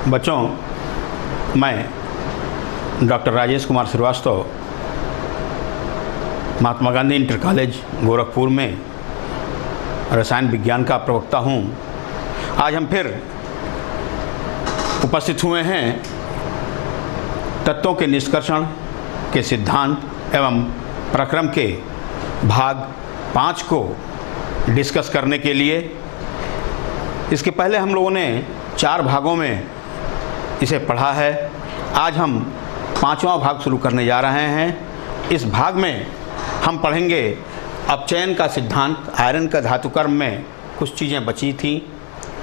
बच्चों, मैं doctor Rajesh Kumar Srivastava Mahatma Gandhi inter college Gorakhpur में रसायन विज्ञान का प्रवक्ता हूँ। आज हम फिर उपस्थित हुए हैं तत्वों के निष्कर्षण के सिद्धांत एवं प्रक्रम के भाग 5 को डिस्कस करने के लिए। इसके पहले हम लोगों ने 4 भागों में इसे पढ़ा है। आज हम 5वां भाग शुरू करने जा रहे हैं। इस भाग में हम पढ़ेंगे अपचयन का सिद्धांत। आयरन का धातुकर्म में कुछ चीज़ें बची थी,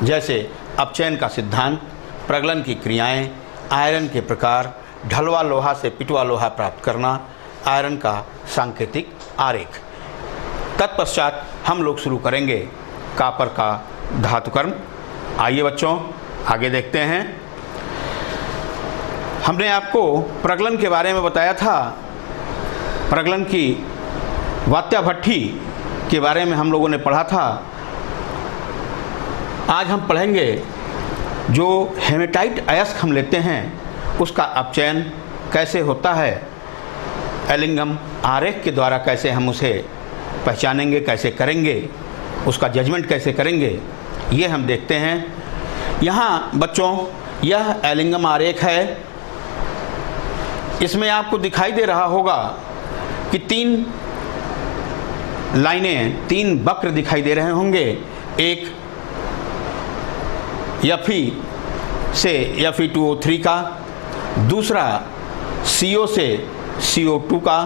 जैसे अपचयन का सिद्धांत, प्रगलन की क्रियाएं, आयरन के प्रकार, ढलवा लोहा से पिटवा लोहा प्राप्त करना, आयरन का सांकेतिक आरेख। तत्पश्चात हम लोग शुरू करेंगे कॉपर का धातुकर्म। आइए बच्चों, आगे देखते हैं। हमने आपको प्रगलन के बारे में बताया था। प्रगलन की वात्याभट्ठी के बारे में हम लोगों ने पढ़ा था। आज हम पढ़ेंगे जो हेमेटाइट अयस्क हम लेते हैं उसका अपचयन कैसे होता है, एलिंगम आरेख के द्वारा कैसे हम उसे पहचानेंगे, कैसे करेंगे, उसका जजमेंट कैसे करेंगे, ये हम देखते हैं। यहाँ बच्चों यह एलिंगम आरेख है। इसमें आपको दिखाई दे रहा होगा कि 3 लाइनें, 3 वक्र दिखाई दे रहे होंगे। एक Fe से Fe2O3 का, दूसरा CO से CO2 का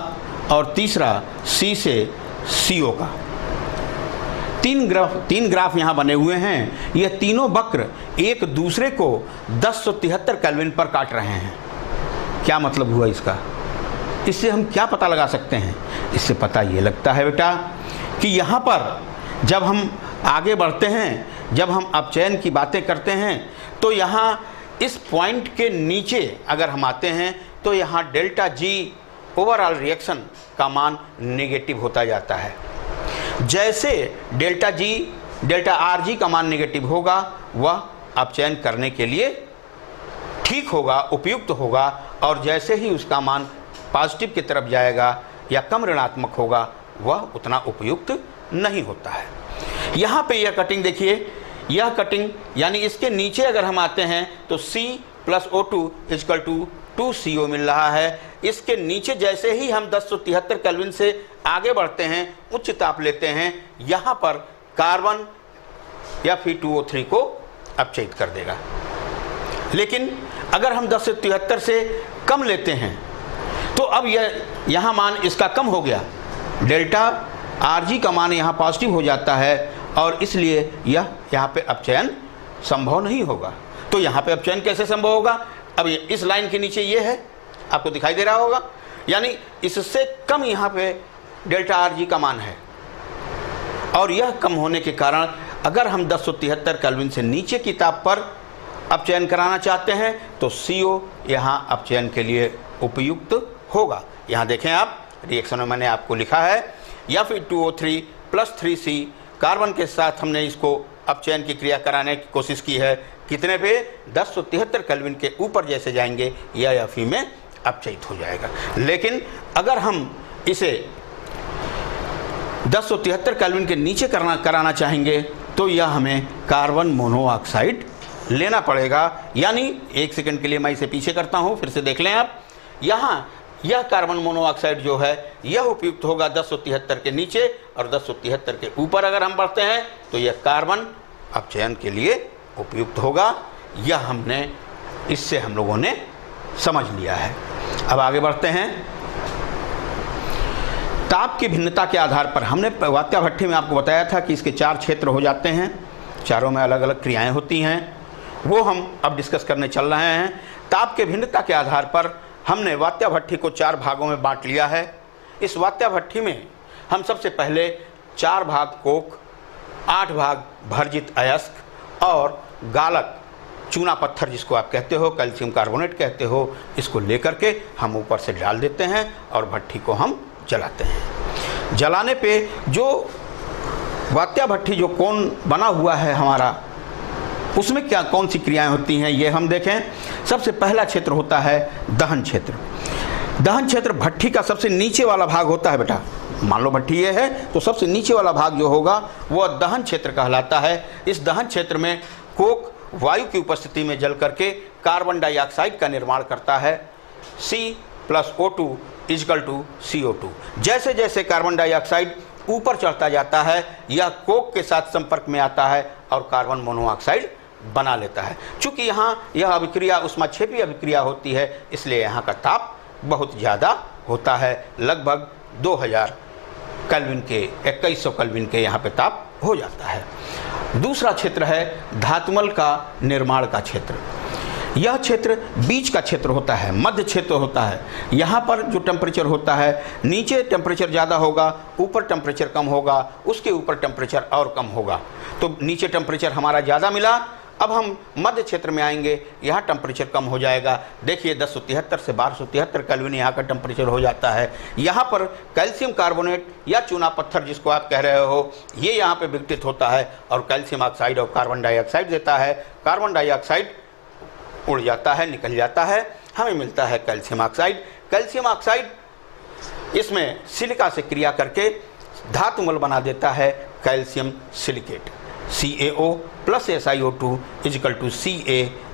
और तीसरा C से CO का। 3 ग्राफ यहाँ बने हुए हैं। ये तीनों वक्र एक दूसरे को 1073 केल्विन पर काट रहे हैं। क्या मतलब हुआ इसका? इससे हम क्या पता लगा सकते हैं? इससे पता ये लगता है बेटा कि यहाँ पर जब हम आगे बढ़ते हैं, जब हम अपचयन की बातें करते हैं, तो यहाँ इस पॉइंट के नीचे अगर हम आते हैं तो यहाँ डेल्टा जी ओवरऑल रिएक्शन का मान नेगेटिव होता जाता है। जैसे डेल्टा आर जी का मान नेगेटिव होगा, वह अपचयन करने के लिए ठीक होगा, उपयुक्त होगा, और जैसे ही उसका मान पॉजिटिव की तरफ जाएगा या कम ऋणात्मक होगा, वह उतना उपयुक्त नहीं होता है। यहाँ पे यह कटिंग देखिए, यह कटिंग यानी इसके नीचे अगर हम आते हैं तो C + O2 = 2CO मिल रहा है। इसके नीचे जैसे ही हम 1073 केल्विन से आगे बढ़ते हैं, उच्च ताप लेते हैं, यहाँ पर कार्बन Fe2O3 को अपचयित कर देगा। लेकिन अगर हम 1073 से कम लेते हैं तो अब यहाँ मान इसका कम हो गया, डेल्टा Rg का मान यहाँ पॉजिटिव हो जाता है और इसलिए यह यहाँ पे अपचयन संभव नहीं होगा। तो यहाँ पे अपचयन कैसे संभव होगा? अब इस लाइन के नीचे ये है, आपको दिखाई दे रहा होगा, यानी इससे कम यहाँ पे डेल्टा Rg का मान है, और यह कम होने के कारण अगर हम 1073 केल्विन से नीचे की ताप पर अपचयन कराना चाहते हैं तो CO यहाँ अपचयन के लिए उपयुक्त होगा। यहाँ देखें आप, रिएक्शन में मैंने आपको लिखा है Fe2O3 + 3C कार्बन के साथ हमने इसको अपचयन की क्रिया कराने की कोशिश की है। कितने पे? 1073 केल्विन के ऊपर जैसे जाएंगे यह Fe में अपचयित हो जाएगा। लेकिन अगर हम इसे 1073 केल्विन के नीचे कराना चाहेंगे तो यह हमें कार्बन मोनोऑक्साइड लेना पड़ेगा। यानी 1 सेकंड के लिए मैं इसे पीछे करता हूँ, फिर से देख लें आप। यहाँ यह कार्बन मोनोऑक्साइड जो है यह उपयुक्त होगा 1073 के नीचे, और 1073 के ऊपर अगर हम बढ़ते हैं तो यह कार्बन अपचयन के लिए उपयुक्त होगा। यह इससे हम लोगों ने समझ लिया है। अब आगे बढ़ते हैं। ताप की भिन्नता के आधार पर हमने वात्याभट्ठी में आपको बताया था कि इसके 4 क्षेत्र हो जाते हैं, चारों में अलग अलग क्रियाएं होती हैं, वो हम अब डिस्कस करने चल रहे हैं। ताप के भिन्नता के आधार पर हमने वात्याभट्ठी को 4 भागों में बांट लिया है। इस वात्याभट्ठी में हम सबसे पहले 4 भाग कोक, 8 भाग भर्जित अयस्क और गालक चूना पत्थर जिसको आप कहते हो, कैल्शियम कार्बोनेट कहते हो, इसको लेकर के हम ऊपर से डाल देते हैं और भट्ठी को हम जलाते हैं। जलाने पे जो वात्याभट्ठी जो कोन बना हुआ है हमारा, उसमें क्या कौन सी क्रियाएं होती हैं ये हम देखें। सबसे पहला क्षेत्र होता है दहन क्षेत्र। दहन क्षेत्र भट्ठी का सबसे नीचे वाला भाग होता है बेटा। मान लो भट्ठी ये है तो सबसे नीचे वाला भाग जो होगा वह दहन क्षेत्र कहलाता है। इस दहन क्षेत्र में कोक वायु की उपस्थिति में जल करके कार्बन डाइऑक्साइड का निर्माण करता है। C+O2 = CO2। जैसे जैसे कार्बन डाइऑक्साइड ऊपर चढ़ता जाता है यह कोक के साथ संपर्क में आता है और कार्बन मोनोऑक्साइड बना लेता है। चूंकि यहाँ यह अभिक्रिया ऊष्माक्षेपी अभिक्रिया होती है इसलिए यहाँ का ताप बहुत ज़्यादा होता है, लगभग 2000 केल्विन के 2100 केल्विन के यहाँ पे ताप हो जाता है। दूसरा क्षेत्र है धातुमल का निर्माण का क्षेत्र। यह क्षेत्र बीच का क्षेत्र होता है, मध्य क्षेत्र होता है। यहाँ पर जो टेम्परेचर होता है, नीचे टेम्परेचर ज़्यादा होगा, ऊपर टेम्परेचर कम होगा, उसके ऊपर टेम्परेचर और कम होगा। तो नीचे टेम्परेचर हमारा ज़्यादा मिला, अब हम मध्य क्षेत्र में आएंगे, यहाँ टेम्परेचर कम हो जाएगा। देखिए 1073 से 1273 केल्विन यहाँ का टेम्परेचर हो जाता है। यहाँ पर कैल्शियम कार्बोनेट या चूना पत्थर जिसको आप कह रहे हो ये यहाँ पे विघटित होता है और कैल्शियम ऑक्साइड और कार्बन डाइऑक्साइड देता है। कार्बन डाइऑक्साइड उड़ जाता है, निकल जाता है, हमें मिलता है कैल्शियम ऑक्साइड। कैल्शियम ऑक्साइड इसमें सिलिका से क्रिया करके धातुमल बना देता है calcium silicate. CaO + SiO2 =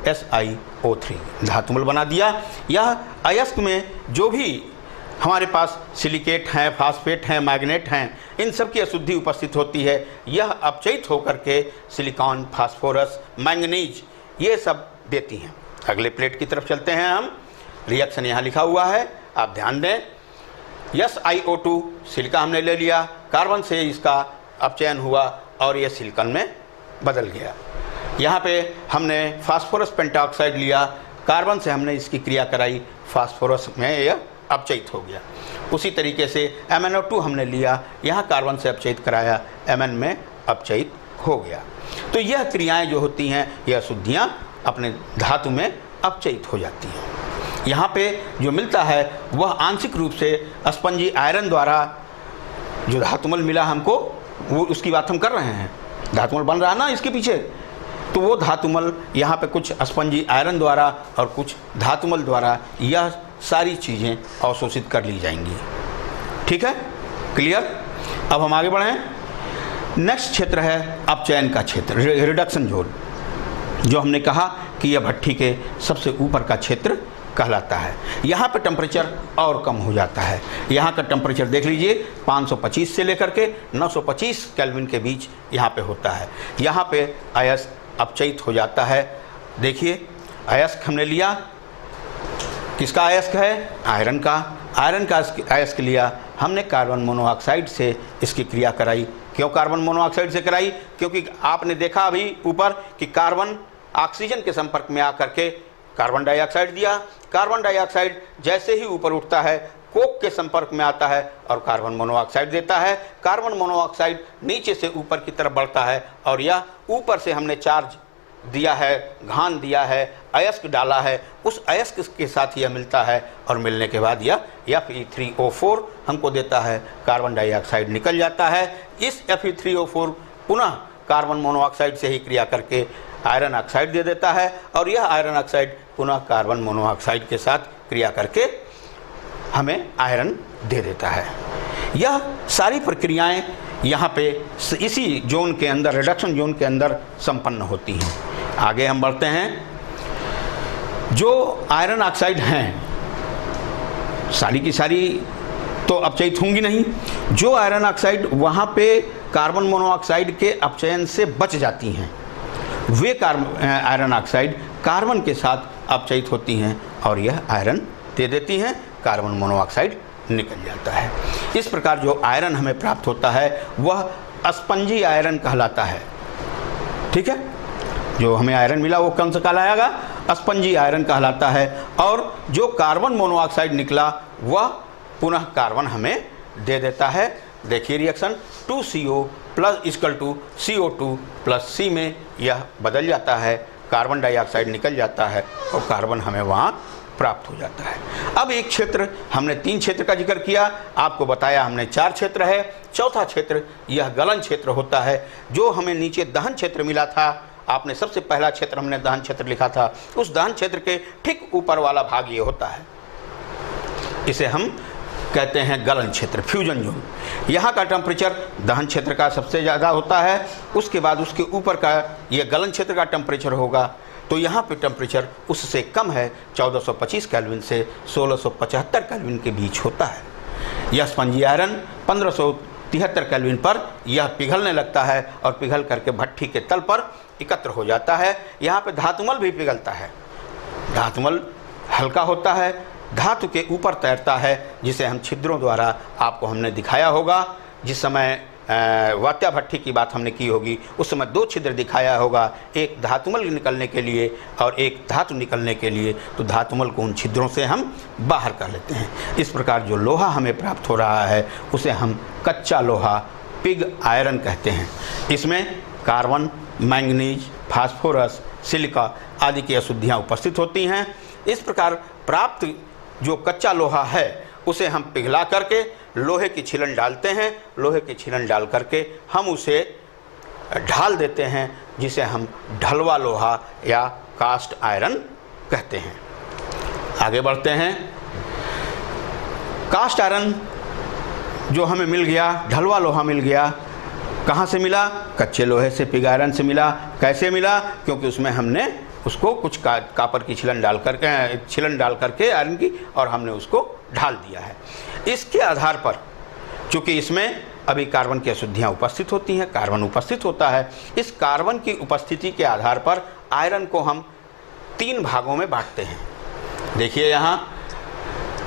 CaSiO3 धातुमल बना दिया। यह अयस्क में जो भी हमारे पास सिलिकेट हैं, फास्फेट हैं, मैग्नेट हैं, इन सब की अशुद्धि उपस्थित होती है। यह अपचयित होकर के सिलिकॉन, फास्फोरस, मैंगनीज ये सब देती हैं। अगले प्लेट की तरफ चलते हैं हम। रिएक्शन यहाँ लिखा हुआ है, आप ध्यान दें। SiO2 सिलिका हमने ले लिया, कार्बन से इसका अपचयन हुआ और ये सिलिकॉन में बदल गया। यहाँ पे हमने फास्फोरस पेंटाऑक्साइड लिया, कार्बन से हमने इसकी क्रिया कराई, फास्फोरस में यह अपचयित हो गया। उसी तरीके से MnO2 हमने लिया, यहाँ कार्बन से अपचयित कराया, Mn में अपचयित हो गया। तो यह क्रियाएं जो होती हैं यह अशुद्धियाँ अपने धातु में अपचयित हो जाती हैं। यहाँ पे जो मिलता है वह आंशिक रूप से स्पंजी आयरन द्वारा जो धातुमल मिला हमको, वो उसकी बात हम कर रहे हैं। धातुमल बन रहा है ना इसके पीछे, तो वो धातुमल यहाँ पे कुछ स्पंजी आयरन द्वारा और कुछ धातुमल द्वारा यह सारी चीज़ें अवशोषित कर ली जाएंगी। ठीक है, क्लियर। अब हम आगे बढ़ें। नेक्स्ट क्षेत्र है अपचयन का क्षेत्र, रिडक्शन जोन, जो हमने कहा कि यह भट्ठी के सबसे ऊपर का क्षेत्र कहलाता है। यहाँ पे टेम्परेचर और कम हो जाता है। यहाँ का टेम्परेचर देख लीजिए 525 से लेकर के 925 केल्विन के बीच यहाँ पे होता है। यहाँ पे अयस्क अपचयित हो जाता है। देखिए अयस्क हमने लिया, किसका अयस्क है? आयरन का। आयरन का अयस्क लिया हमने, कार्बन मोनोऑक्साइड से इसकी क्रिया कराई। क्यों कार्बन मोनोऑक्साइड से कराई? क्योंकि आपने देखा अभी ऊपर कि कार्बन ऑक्सीजन के संपर्क में आकर के कार्बन डाइऑक्साइड दिया। कार्बन डाइऑक्साइड जैसे ही ऊपर उठता है कोक के संपर्क में आता है और कार्बन मोनोऑक्साइड देता है। कार्बन मोनोऑक्साइड नीचे से ऊपर की तरफ बढ़ता है और यह ऊपर से हमने चार्ज दिया है, घान दिया है, अयस्क डाला है, उस अयस्क के साथ यह मिलता है और मिलने के बाद यह Fe3O4 हमको देता है। कार्बन डाइऑक्साइड निकल जाता है। इस Fe3O4 पुनः कार्बन मोनोऑक्साइड से ही क्रिया करके आयरन ऑक्साइड दे देता है और यह आयरन ऑक्साइड पुनः कार्बन मोनोऑक्साइड के साथ क्रिया करके हमें आयरन दे देता है। यह सारी प्रक्रियाएं यहाँ पे इसी जोन के अंदर, रिडक्शन जोन के अंदर संपन्न होती हैं। आगे हम बढ़ते हैं। जो आयरन ऑक्साइड हैं सारी की सारी तो अपचयित होंगी नहीं। जो आयरन ऑक्साइड वहाँ पे कार्बन मोनोऑक्साइड के अपचयन से बच जाती हैं वे आयरन ऑक्साइड कार्बन के साथ अपचयित होती हैं और यह आयरन दे देती हैं, कार्बन मोनोऑक्साइड निकल जाता है। इस प्रकार जो आयरन हमें प्राप्त होता है वह स्पंजी आयरन कहलाता है। ठीक है, जो हमें आयरन मिला वो कौन सा कहलाएगा? स्पंजी आयरन कहलाता है। और जो कार्बन मोनोऑक्साइड निकला वह पुनः कार्बन हमें दे देता है। देखिए रिएक्शन 2CO = CO2 + C में यह बदल जाता है, कार्बन डाइऑक्साइड निकल जाता है और कार्बन हमें वहाँ प्राप्त हो जाता है। अब एक क्षेत्र, हमने 3 क्षेत्र का जिक्र किया, आपको बताया हमने 4 क्षेत्र है। चौथा क्षेत्र यह गलन क्षेत्र होता है। जो हमें नीचे दहन क्षेत्र मिला था आपने सबसे पहला क्षेत्र हमने दहन क्षेत्र लिखा था, उस दहन क्षेत्र के ठीक ऊपर वाला भाग ये होता है, इसे हम कहते हैं गलन क्षेत्र, फ्यूजन जोन। यहाँ का टेम्परेचर दहन क्षेत्र का सबसे ज़्यादा होता है, उसके बाद उसके ऊपर का ये गलन क्षेत्र का टेम्परेचर होगा। तो यहाँ पे टेम्परेचर उससे कम है, 1425 केल्विन से 1675 केल्विन के बीच होता है। यह स्पंजी आयरन 1573 केल्विन पर यह पिघलने लगता है और पिघल करके भट्ठी के तल पर एकत्र हो जाता है। यहाँ पे धातुमल भी पिघलता है। धातुमल हल्का होता है, धातु के ऊपर तैरता है, जिसे हम छिद्रों द्वारा आपको हमने दिखाया होगा। जिस समय वात्या भट्ठी की बात हमने की होगी उस समय 2 छिद्र दिखाया होगा, एक धातुमल निकलने के लिए और एक धातु निकलने के लिए। तो धातुमल को उन छिद्रों से हम बाहर कर लेते हैं। इस प्रकार जो लोहा हमें प्राप्त हो रहा है उसे हम कच्चा लोहा, पिग आयरन कहते हैं। इसमें कार्बन, मैंगनीज, फास्फोरस, सिलिका आदि की अशुद्धियाँ उपस्थित होती हैं। इस प्रकार प्राप्त जो कच्चा लोहा है उसे हम पिघला करके लोहे की छीलन डालते हैं। लोहे की छीलन डाल करके हम उसे ढाल देते हैं, जिसे हम ढलवा लोहा या कास्ट आयरन कहते हैं। आगे बढ़ते हैं। कास्ट आयरन जो हमें मिल गया, ढलवा लोहा मिल गया, कहाँ से मिला? कच्चे लोहे से, पिग आयरन से मिला। कैसे मिला? क्योंकि उसमें हमने उसको कुछ कापर की छीलन डाल करके आयरन की, और हमने उसको ढाल दिया है। इसके आधार पर, चूँकि इसमें अभी कार्बन की अशुद्धियाँ उपस्थित होती हैं, कार्बन उपस्थित होता है, इस कार्बन की उपस्थिति के आधार पर आयरन को हम 3 भागों में बांटते हैं। देखिए यहाँ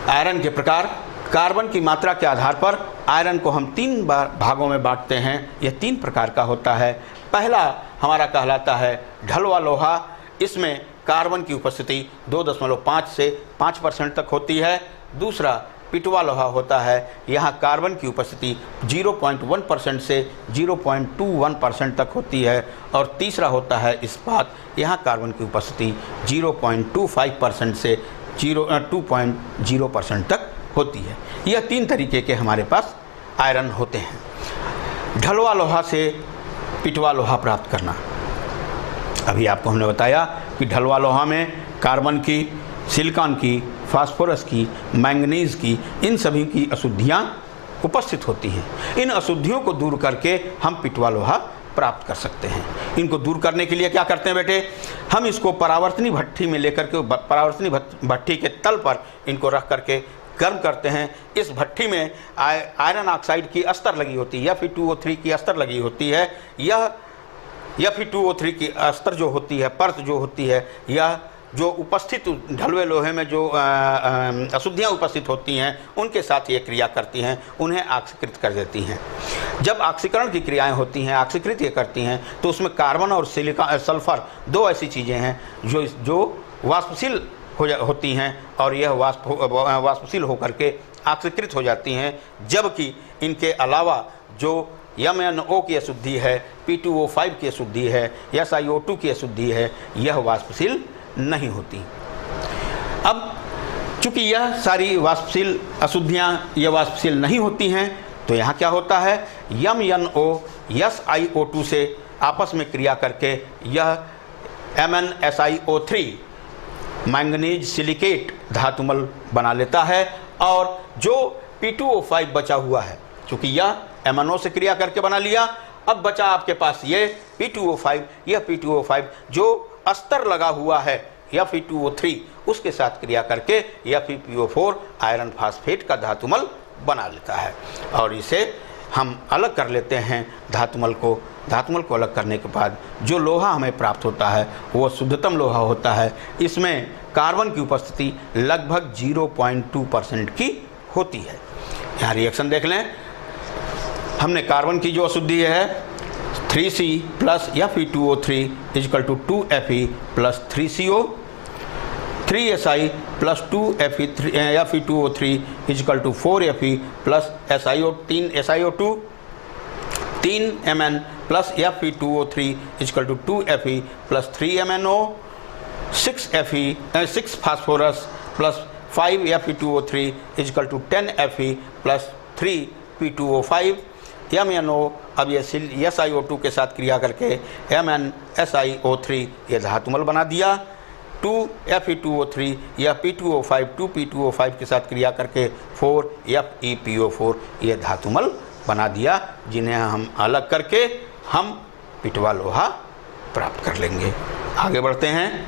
आयरन के प्रकार, कार्बन की मात्रा के आधार पर आयरन को हम 3 भागों में बांटते हैं। यह 3 प्रकार का होता है। पहला हमारा कहलाता है ढलवा लोहा। इसमें कार्बन की उपस्थिति 2.5 से 5% तक होती है। दूसरा पिटवा लोहा होता है, यहाँ कार्बन की उपस्थिति 0.1% से 0.21% तक होती है। और तीसरा होता है इस्पात, यहाँ कार्बन की उपस्थिति 0.25% से 2.0% तक होती है। यह 3 तरीके के हमारे पास आयरन होते हैं। ढलवा लोहा से पिटवा लोहा प्राप्त करना, अभी आपको हमने बताया कि ढलवा लोहा में कार्बन की, सिलिकॉन की, फास्फोरस की, मैंगनीज की, इन सभी की अशुद्धियाँ उपस्थित होती हैं। इन अशुद्धियों को दूर करके हम पिटवा लोहा प्राप्त कर सकते हैं। इनको दूर करने के लिए क्या करते हैं बेटे? हम इसको परावर्तनी भट्ठी में लेकर के, परावर्तनी भट्ठी के तल पर इनको रख करके गर्म करते हैं। इस भट्ठी में आयरन ऑक्साइड की अस्तर लगी होती है, Fe2O3 की अस्तर लगी होती है। यह Fe2O3 की अस्तर जो होती है, परत जो होती है, यह जो उपस्थित ढलवे लोहे में जो अशुद्धियाँ उपस्थित होती हैं उनके साथ ये क्रिया करती हैं, उन्हें ऑक्सीकृत कर देती हैं। जब ऑक्सीकरण की क्रियाएं होती हैं, ऑक्सीकृत ये करती हैं, तो उसमें कार्बन और सल्फर 2 ऐसी चीज़ें हैं जो वाष्पशील होती हैं, और यह वाष्पशील होकर के ऑक्सीकृत हो जाती हैं। जबकि इनके अलावा जो MnO की अशुद्धि है, P2O5 की अशुद्धि है, SiO2 की अशुद्धि है, यह वाष्पशील नहीं होती। अब चूँकि यह सारी वाष्पशील अशुद्धियाँ यह वाष्पशील नहीं होती हैं, तो यहाँ क्या होता है? MnO SiO2 से आपस में क्रिया करके यह MnSiO3 मैंगनीज सिलिकेट धातुमल बना लेता है। और जो P2O5 बचा हुआ है, चूँकि यह MnO से क्रिया करके बना लिया, अब बचा आपके पास ये P2O5। यह P2O5 जो अस्तर लगा हुआ है या Fe2O3, उसके साथ क्रिया करके या FePO4 आयरन फास्फेट का धातुमल बना लेता है। और इसे हम अलग कर लेते हैं धातुमल को। धातुमल को अलग करने के बाद जो लोहा हमें प्राप्त होता है वो शुद्धतम लोहा होता है। इसमें कार्बन की उपस्थिति लगभग 0.2% की होती है। यहाँ रिएक्शन देख लें। हमने कार्बन की जो अशुद्धि है 3C प्लस या Fe2O3 = 2Fe plus 3CO, 3Si plus 2Fe या Fe2O3 = 4Fe plus SiO2, 3Mn plus या Fe2O3 = 2Fe plus 3MnO, 6 phosphorus plus 5 या Fe2O3 = 10Fe plus 3 P2O5, MnO, अब ये SiO2 के साथ क्रिया करके MnSiO3 ये धातुमल बना दिया। 2Fe2O3 या P2O5 2P2O5 के साथ क्रिया करके 4FePO4 ये धातुमल बना दिया, जिन्हें हम अलग करके हम पिटवा लोहा प्राप्त कर लेंगे। आगे बढ़ते हैं।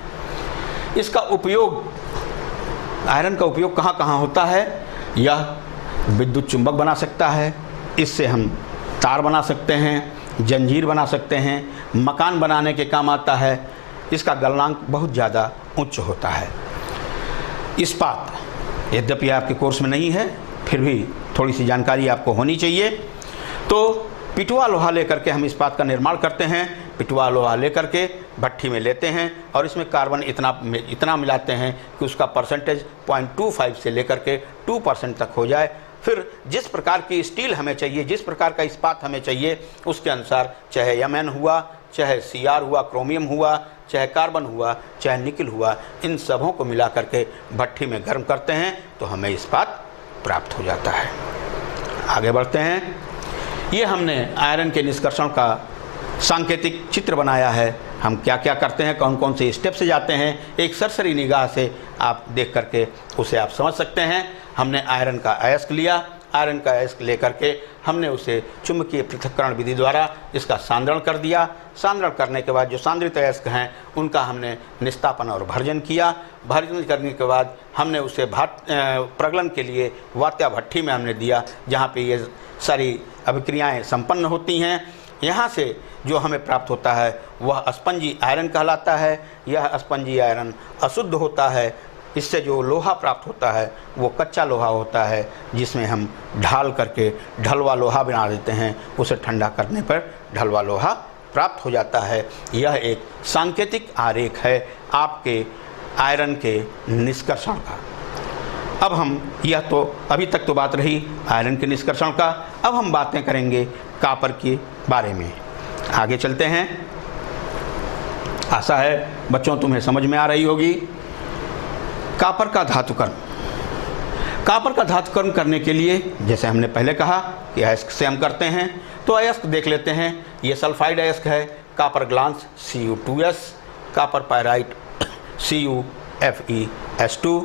इसका उपयोग, आयरन का उपयोग कहाँ कहाँ होता है? यह विद्युत चुंबक बना सकता है, इससे हम तार बना सकते हैं, जंजीर बना सकते हैं, मकान बनाने के काम आता है। इसका गलनांक बहुत ज़्यादा उच्च होता है। इस्पात, यद्यपि आपके कोर्स में नहीं है, फिर भी थोड़ी सी जानकारी आपको होनी चाहिए। तो पिटवा लोहा लेकर के हम इस्पात का निर्माण करते हैं। पिटवा लोहा लेकर के भट्ठी में लेते हैं और इसमें कार्बन इतना मिलाते हैं कि उसका परसेंटेज 0.25 से लेकर के 2% तक हो जाए। फिर जिस प्रकार की स्टील हमें चाहिए, जिस प्रकार का इस्पात हमें चाहिए, उसके अनुसार चाहे Mn हुआ, चाहे Cr हुआ, क्रोमियम हुआ, चाहे कार्बन हुआ, चाहे निकल हुआ, इन सबों को मिला करके भट्ठी में गर्म करते हैं तो हमें इस्पात प्राप्त हो जाता है। आगे बढ़ते हैं। ये हमने आयरन के निष्कर्षण का सांकेतिक चित्र बनाया है। हम क्या क्या करते हैं, कौन कौन से स्टेप से जाते हैं, एक सरसरी निगाह से आप देख करके उसे आप समझ सकते हैं। हमने आयरन का अयस्क लिया, आयरन का अयस्क लेकर के हमने उसे चुंबकीय पृथक्करण विधि द्वारा इसका सांद्रण कर दिया। सांद्रण करने के बाद जो सांद्रित अयस्क हैं उनका हमने निस्तापन और भर्जन किया। भर्जन करने के बाद हमने उसे प्रगलन के लिए वात्या भट्ठी में हमने दिया, जहाँ पे ये सारी अभिक्रियाएं संपन्न होती हैं। यहाँ से जो हमें प्राप्त होता है वह स्पंजी आयरन कहलाता है। यह स्पंजी आयरन अशुद्ध होता है। इससे जो लोहा प्राप्त होता है वो कच्चा लोहा होता है, जिसमें हम ढाल करके ढलवा लोहा बना देते हैं। उसे ठंडा करने पर ढलवा लोहा प्राप्त हो जाता है। यह एक सांकेतिक आरेख है आपके आयरन के निष्कर्षण का। अब हम यह तो अभी तक तो बात रही आयरन के निष्कर्षण का, अब हम बातें करेंगे कॉपर के बारे में। आगे चलते हैं। आशा है बच्चों तुम्हें समझ में आ रही होगी। कॉपर का धातुकर्म, कॉपर का धातुकर्म करने के लिए जैसे हमने पहले कहा कि अयस्क से हम करते हैं, तो अयस्क देख लेते हैं। ये सल्फाइड अयस्क है, copper glance Cu2s, copper pyrite CuFeS2,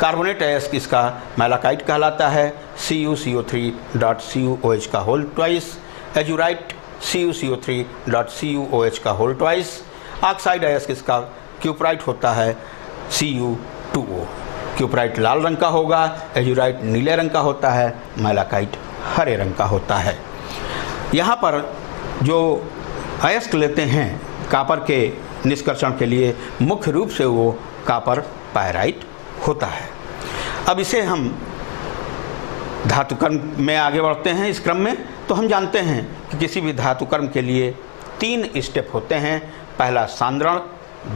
carbonate अयस्क इसका मैलाकाइट कहलाता है CuCO3.CuOH का होल ट्वाइस, एजुराइट CuCO3.CuOH का होल ट्वाइस, ऑक्साइड अयस्क इसका क्यूपराइट होता है Cu2O। क्यूपराइट लाल रंग का होगा, एजुराइट नीले रंग का होता है, मैलाकाइट हरे रंग का होता है। यहाँ पर जो अयस्क लेते हैं कॉपर के निष्कर्षण के लिए, मुख्य रूप से वो कॉपर पायराइट होता है। अब इसे हम धातुकर्म में आगे बढ़ते हैं। इस क्रम में तो हम जानते हैं कि किसी भी धातुकर्म के लिए 3 स्टेप होते हैं। पहला सांद्रण,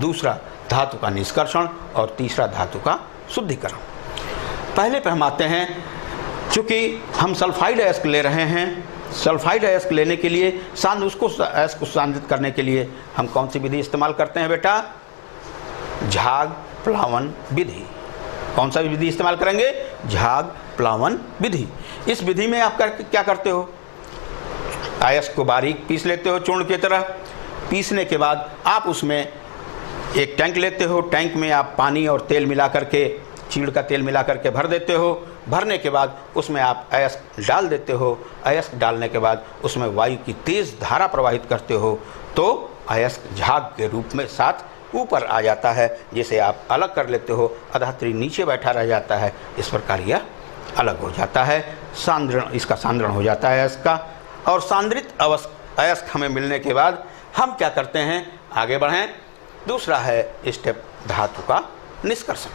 दूसरा धातु का निष्कर्षण और तीसरा धातु का शुद्धिकरण। पहले पर हम आते हैं, चूँकि हम सल्फाइड अयस्क ले रहे हैं, सल्फाइड अयस्क लेने के लिए अयस्क को सांद्रित करने के लिए हम कौन सी विधि इस्तेमाल करते हैं बेटा? झाग प्लावन विधि। कौन सा विधि इस्तेमाल करेंगे? झाग प्लावन विधि। इस विधि में आप क्या करते हो? अयस्क को बारीक पीस लेते हो चूर्ण की तरह। पीसने के बाद आप उसमें एक टैंक लेते हो, टैंक में आप पानी और तेल मिला करके, चीड़ का तेल मिला करके भर देते हो। भरने के बाद उसमें आप अयस्क डाल देते हो। अयस्क डालने के बाद उसमें वायु की तेज़ धारा प्रवाहित करते हो, तो अयस्क झाग के रूप में साथ ऊपर आ जाता है, जिसे आप अलग कर लेते हो। अधात्री नीचे बैठा रह जाता है। इस प्रकार यह अलग हो जाता है। सांद्रण, इसका सांद्रण हो जाता है अयस्क का। और सांद्रित अयस्क हमें मिलने के बाद हम क्या करते हैं? आगे बढ़ें। दूसरा है स्टेप धातु का निष्कर्षण।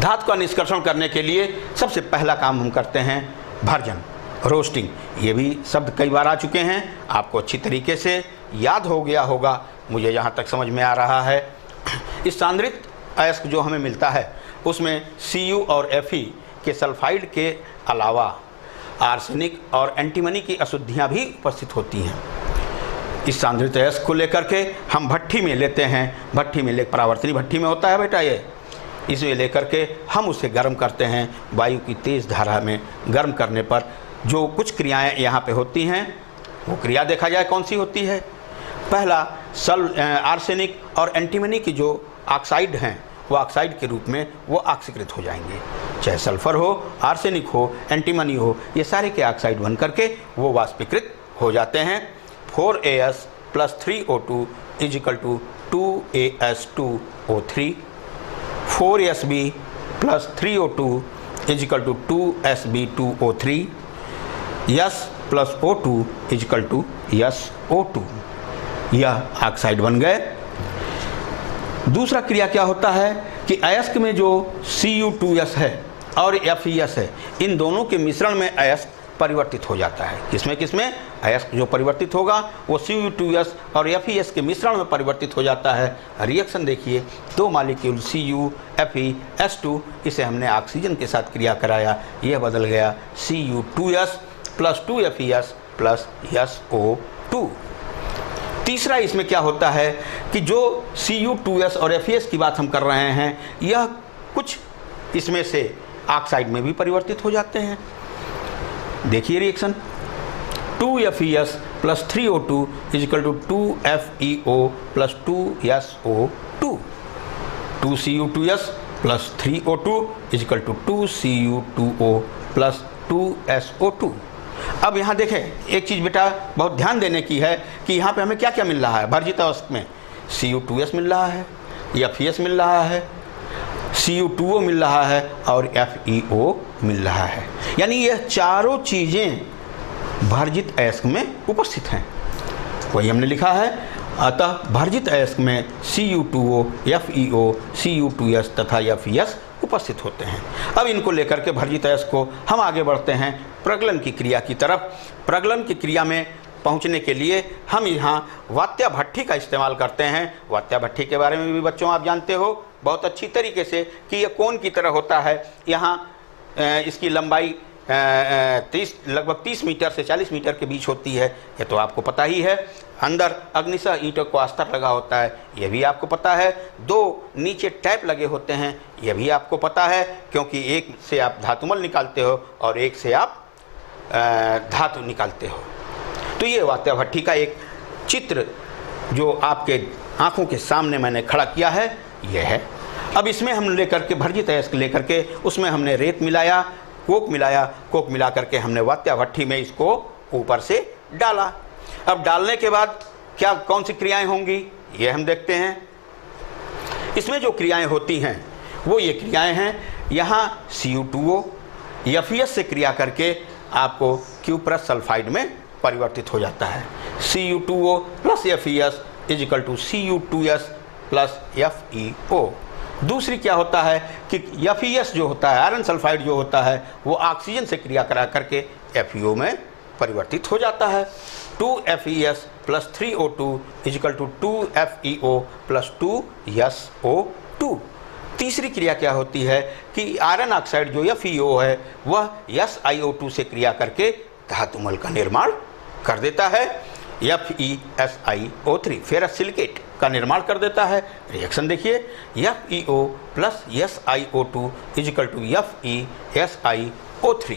धातु का निष्कर्षण करने के लिए सबसे पहला काम हम करते हैं भर्जन, रोस्टिंग। ये भी शब्द कई बार आ चुके हैं, आपको अच्छी तरीके से याद हो गया होगा, मुझे जहाँ तक समझ में आ रहा है। इस सांद्रित अयस्क जो हमें मिलता है उसमें Cu और Fe के सल्फाइड के अलावा आर्सेनिक और एंटीमनी की अशुद्धियाँ भी उपस्थित होती हैं। इस सांद्रित अयस्क को लेकर के हम भट्ठी में लेते हैं। भट्ठी में परावर्तनी भट्ठी में होता है बेटा ये। इसे लेकर के हम उसे गर्म करते हैं। वायु की तेज़ धारा में गर्म करने पर जो कुछ क्रियाएं यहाँ पे होती हैं, वो क्रिया देखा जाए कौन सी होती है। पहला आर्सेनिक और एंटीमनी की जो ऑक्साइड हैं वो ऑक्साइड के रूप में वो ऑक्सीकृत हो जाएंगे, चाहे सल्फर हो, आर्सेनिक हो, एंटीमनी हो, ये सारे के ऑक्साइड बन करके वो वाष्पीकृत हो जाते हैं। 4As + 3O2 = 2As2O3, 4Sb + 3O2 = 2Sb2O3, S + O2 = SO2, यह ऑक्साइड बन गए। दूसरा क्रिया क्या होता है कि अयस्क में जो Cu2S है और FeS है, इन दोनों के मिश्रण में अयस्क परिवर्तित हो जाता है। किसमें किसमें? अयस्क जो परिवर्तित होगा वो Cu2S और FeS के मिश्रण में परिवर्तित हो जाता है। रिएक्शन देखिए, 2 मॉलिक्यूल CuFeS2, इसे हमने ऑक्सीजन के साथ क्रिया कराया, यह बदल गया Cu2S + 2FeS + SO2। तीसरा इसमें क्या होता है कि जो Cu2S और FeS की बात हम कर रहे हैं, यह कुछ इसमें से ऑक्साइड में भी परिवर्तित हो जाते हैं। देखिए reaction, 2FeS + 3O2 = 2FeO + 2SO2, 2Cu2S + 3O2 = 2Cu2O + 2SO2। अब यहाँ देखें, एक चीज़ बेटा बहुत ध्यान देने की है कि यहाँ पे हमें क्या क्या मिल रहा है। भर्जित अवस्था में Cu2S मिल रहा है, FeS मिल रहा है, Cu2O मिल रहा है और FeO मिल रहा है। यानी यह चारों चीज़ें भर्जित अयस्क में उपस्थित हैं, वही हमने लिखा है। अतः भर्जित अयस्क में Cu2O, FeO, Cu2S तथा FeS उपस्थित होते हैं। अब इनको लेकर के भर्जित अयस्क को हम आगे बढ़ते हैं प्रगलन की क्रिया की तरफ। प्रगलन की क्रिया में पहुंचने के लिए हम यहाँ वात्या भट्ठी का इस्तेमाल करते हैं। वात्या भट्ठी के बारे में भी बच्चों आप जानते हो बहुत अच्छी तरीके से कि यह कोन की तरह होता है। यहाँ इसकी लंबाई लगभग 30 मीटर से 40 मीटर के बीच होती है, ये तो आपको पता ही है। अंदर अग्निशः ईंटों को अस्तर लगा होता है, यह भी आपको पता है। 2 नीचे टैप लगे होते हैं, यह भी आपको पता है, क्योंकि एक से आप धातुमल निकालते हो और एक से आप धातु निकालते हो। तो ये वात्या भट्ठी का एक चित्र जो आपके आंखों के सामने मैंने खड़ा किया है, यह है। अब इसमें हम लेकर के भर्जित अयस्क लेकर के उसमें हमने रेत मिलाया, कोक मिलाया, कोक मिला करके हमने वात्या भट्ठी में इसको ऊपर से डाला। अब डालने के बाद क्या कौन सी क्रियाएं होंगी ये हम देखते हैं। इसमें जो क्रियाएं होती हैं वो ये क्रियाएं हैं। यहाँ Cu2O FeS से क्रिया करके आपको क्यूप्रस सल्फाइड में परिवर्तित हो जाता है। Cu2O + FeS = Cu2S + FeO। दूसरी क्या होता है कि FeS जो होता है, आयरन सल्फाइड जो होता है, वो ऑक्सीजन से क्रिया करा करके FeO में परिवर्तित हो जाता है। 2FeS + 3O2 = 2FeO + 2SO2। तीसरी क्रिया क्या होती है कि आयरन ऑक्साइड जो FeO है वह SiO2 से क्रिया करके धातुमल का निर्माण कर देता है। FeSiO3 फेरस सिलिकेट का निर्माण कर देता है। रिएक्शन देखिए, FeO + SiO2 = FeSiO3।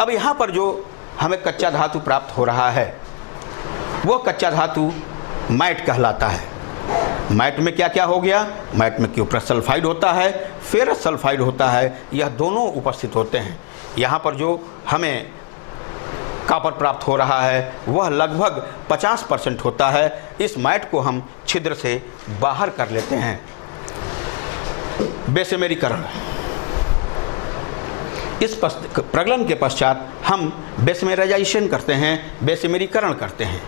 अब यहाँ पर जो हमें कच्चा धातु प्राप्त हो रहा है वह कच्चा धातु मैट कहलाता है। मैट में क्या क्या हो गया? मैट में क्यूप्रस सल्फाइड होता है, फेरस सल्फाइड होता है, यह दोनों उपस्थित होते हैं। यहाँ पर जो हमें कॉपर प्राप्त हो रहा है वह लगभग 50% होता है। इस मैट को हम छिद्र से बाहर कर लेते हैं। बेसेमेरीकरण, इस प्रगलन के पश्चात हम बेसमेराइजेशन करते हैं, बेसेमेरीकरण करते हैं।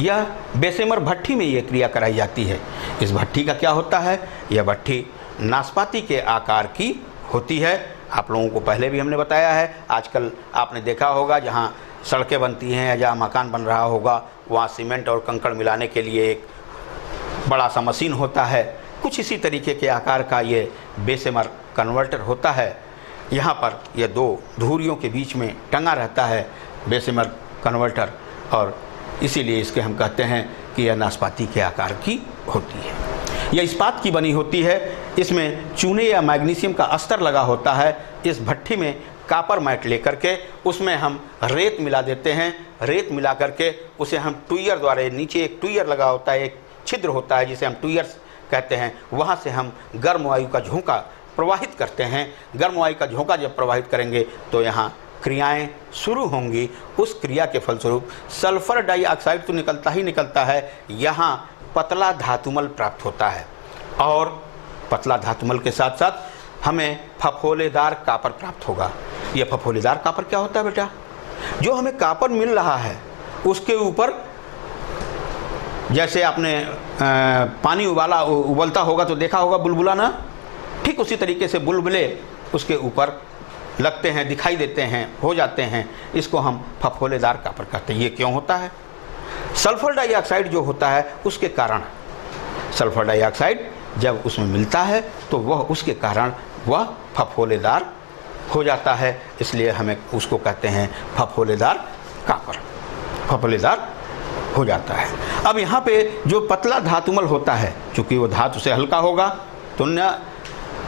यह बेसेमर भट्ठी में यह क्रिया कराई जाती है। इस भट्ठी का क्या होता है? यह भट्ठी नाशपाती के आकार की होती है। आप लोगों को पहले भी हमने बताया है। आजकल आपने देखा होगा जहाँ सड़कें बनती हैं या जहाँ मकान बन रहा होगा वहाँ सीमेंट और कंकड़ मिलाने के लिए एक बड़ा सा मशीन होता है। कुछ इसी तरीके के आकार का ये बेसेमर कन्वर्टर होता है। यहाँ पर यह 2 धुरियों के बीच में टंगा रहता है बेसेमर कन्वर्टर, और इसीलिए इसके हम कहते हैं कि यह नाशपाती के आकार की होती है। यह इस्पात की बनी होती है। इसमें चूने या मैग्नीशियम का अस्तर लगा होता है। इस भट्ठी में कापर मैट लेकर के उसमें हम रेत मिला देते हैं। रेत मिला करके उसे हम टूयर द्वारा, नीचे एक टूयर लगा होता है, एक छिद्र होता है जिसे हम टूयर्स कहते हैं, वहाँ से हम गर्म वायु का झोंका प्रवाहित करते हैं। गर्म वायु का झोंका जब प्रवाहित करेंगे तो यहाँ क्रियाएं शुरू होंगी। उस क्रिया के फलस्वरूप सल्फर डाइऑक्साइड तो निकलता ही निकलता है, यहाँ पतला धातुमल प्राप्त होता है और पतला धातुमल के साथ साथ हमें फफोलेदार कापर प्राप्त होगा। यह फफोलेदार कापर क्या होता है बेटा? जो हमें कापर मिल रहा है उसके ऊपर, जैसे आपने पानी उबलता होगा तो देखा होगा बुलबुला ना, ठीक उसी तरीके से बुलबुले उसके ऊपर लगते हैं, दिखाई देते हैं, हो जाते हैं। इसको हम फफोलेदार कापर कहते हैं। ये क्यों होता है? सल्फर डाइऑक्साइड जो होता है उसके कारण। सल्फर डाइऑक्साइड जब उसमें मिलता है तो वह उसके कारण वह फफोलेदार हो जाता है, इसलिए हमें उसको कहते हैं फफोलेदार कापर, फफोलेदार हो जाता है। अब यहाँ पे जो पतला धातुमल होता है, चूँकि वो धातु से हल्का होगा तो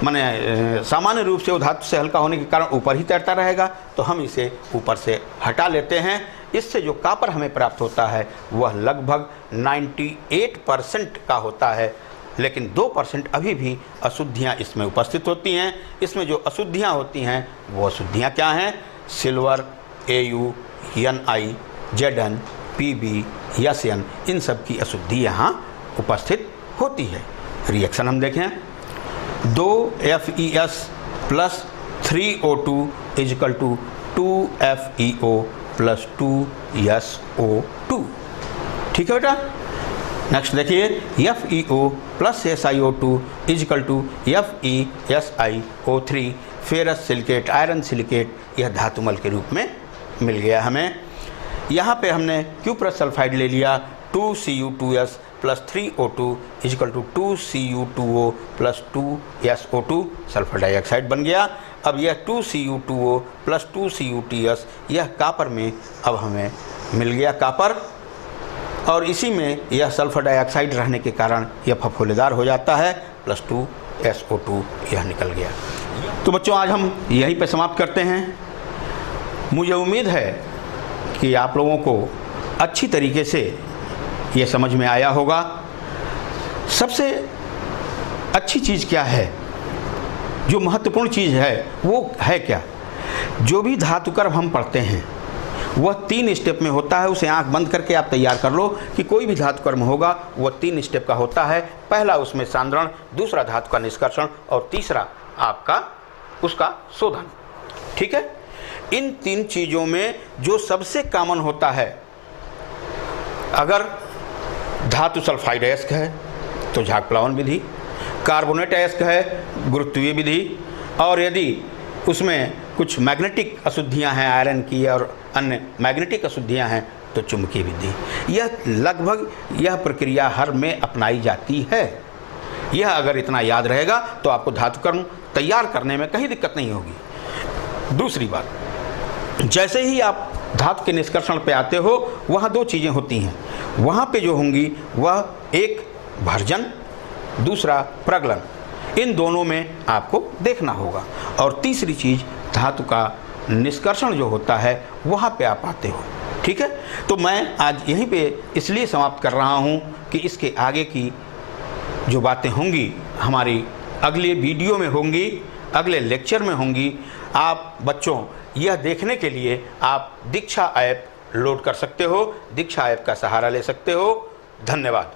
माने सामान्य रूप से वो धातु से हल्का होने के कारण ऊपर ही तैरता रहेगा, तो हम इसे ऊपर से हटा लेते हैं। इससे जो कापर हमें प्राप्त होता है वह लगभग 98% का होता है, लेकिन 2% अभी भी अशुद्धियाँ इसमें उपस्थित होती हैं। इसमें जो अशुद्धियाँ होती हैं वो अशुद्धियाँ क्या हैं? Silver, AU, Ni, Zn, Pb, Sn, इन सब की अशुद्धि यहाँ उपस्थित होती है। रिएक्शन हम देखें, 2FeS plus 3O2 is equal to 2FeO plus 2SO2। ठीक है बेटा। नेक्स्ट देखिए, FeO plus SiO2 is equal to FeSiO3। Ferrous silicate, iron silicate, यह धातुमल के रूप में मिल गया हमें। यहाँ पे हमने क्यूप्रस सल्फाइड ले लिया, 2Cu2S plus 3O2 is equal to 2Cu2O plus 2SO2, sulphur dioxide बन गया। अब यह 2Cu2O प्लस 2Cu2S, यह कापर में अब हमें मिल गया कापर, और इसी में यह सल्फर डाइऑक्साइड रहने के कारण यह फफोलेदार हो जाता है, प्लस 2SO2 यह निकल गया। तो बच्चों आज हम यहीं पे समाप्त करते हैं। मुझे उम्मीद है कि आप लोगों को अच्छी तरीके से ये समझ में आया होगा। सबसे अच्छी चीज़ क्या है, जो महत्वपूर्ण चीज़ है वो है क्या? जो भी धातुकर्म हम पढ़ते हैं वह 3 स्टेप में होता है। उसे आंख बंद करके आप तैयार कर लो कि कोई भी धातुकर्म होगा वह 3 स्टेप का होता है। पहला उसमें सांद्रण, दूसरा धातु का निष्कर्षण और तीसरा आपका उसका शोधन। ठीक है। इन 3 चीज़ों में जो सबसे कॉमन होता है, अगर धातु सल्फाइड अयस्क है तो झाग प्लावन विधि, कार्बोनेट अयस्क है गुरुत्वीय विधि, और यदि उसमें कुछ मैग्नेटिक अशुद्धियां हैं आयरन की और अन्य मैग्नेटिक अशुद्धियां हैं तो चुंबकीय विधि। यह लगभग यह प्रक्रिया हर में अपनाई जाती है। यह अगर इतना याद रहेगा तो आपको धातुकर्म तैयार करने में कहीं दिक्कत नहीं होगी। दूसरी बात, जैसे ही आप धातु के निष्कर्षण पे आते हो वहाँ 2 चीज़ें होती हैं। वहाँ पे जो होंगी वह एक भर्जन, दूसरा प्रगलन, इन दोनों में आपको देखना होगा। और तीसरी चीज़ धातु का निष्कर्षण जो होता है वहाँ पे आप आते हो। ठीक है। तो मैं आज यहीं पे इसलिए समाप्त कर रहा हूँ कि इसके आगे की जो बातें होंगी हमारी अगले वीडियो में होंगी, अगले लेक्चर में होंगी। आप बच्चों यह देखने के लिए आप दीक्षा ऐप लोड कर सकते हो, दीक्षा ऐप का सहारा ले सकते हो। धन्यवाद।